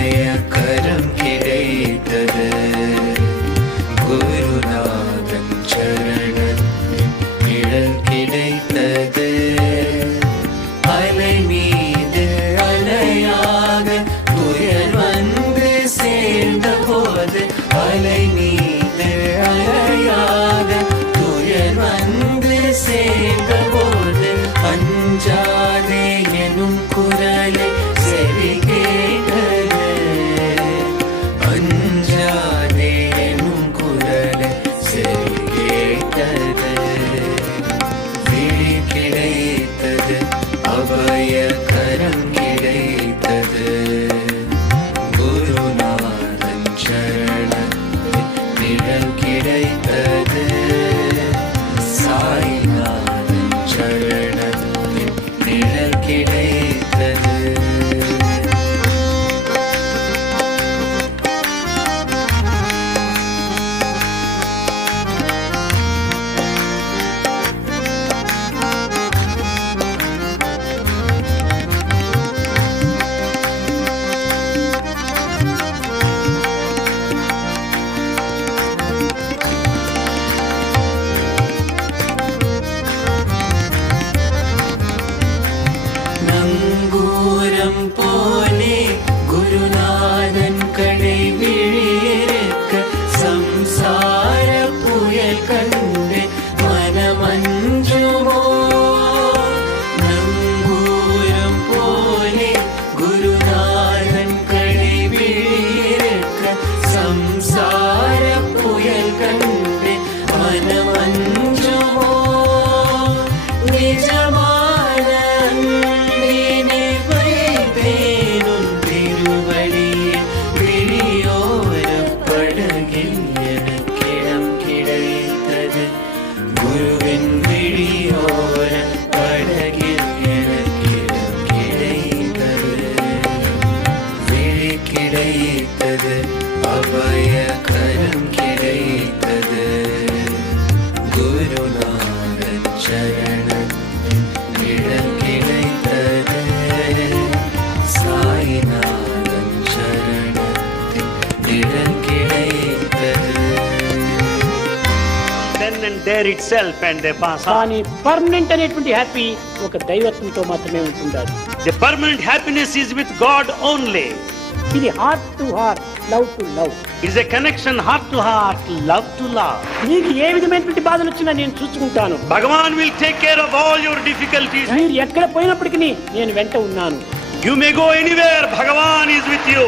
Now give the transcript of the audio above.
அபயகரம் கிடைத்தது. குருநாதன் சரணத்தின் நிழல் கிடைத்தது. அலை மீது அலையாக துயர் வந்து சேர்ந்த போது, அலை மீது அலையாக துயர் வந்து சேர்ந்த போது, அஞ்சாதே எனும் குரலை செவி கேட்டது. அஞ்சாதே எனும் குரலை செவி கேட்டது. விழி கிடைத்தது, அபயகரம் கிடைத்தது. குருநாதன் சரணத்தின் நிழல் கிடைத்தது. சாய்நாதன் சரணத்தின் நிழல் கிடைத்தது. நங்கூரம் போலே குருநாதன் கடை விழியிருக்க, சம்சார புயல் கண்டு மனமஞ்சுமோ. நங்கூரம் போலே குருநாதன் கடை விழியிருக்க, சம்சார புயல் கண்டு மனமஞ்சுமோ. நிஜமான குருவின் விழியோர படகில் எனக்கிடம் கிடைத்தது. விழி கிடைத்தது, அபயகரம் கிடைத்தது. குருநாதன் சரணத்தின் நிழல் கிடைத்தது. சாய்நாதன் சரணத்தின் நிழல் கிடைத்தது. And there itself and they pass on. కానీ పర్మనెంట్ అనేటువంటి హ్యాపీ ఒక దైవత్వంతో మాత్రమే ఉంటుంది. The permanent happiness is with God only. ఇది heart to heart, love to love. It is a connection heart to heart, love to love. మీకు ఏ విధమైనటువంటి బాధలు వచ్చినా నేను చూసుకుంటాను. Bhagavan will take care of all your difficulties. మీరు ఎక్కడ పోయినప్పటికీ నేను వెంట ఉన్నాను. You may go anywhere, Bhagavan is with you.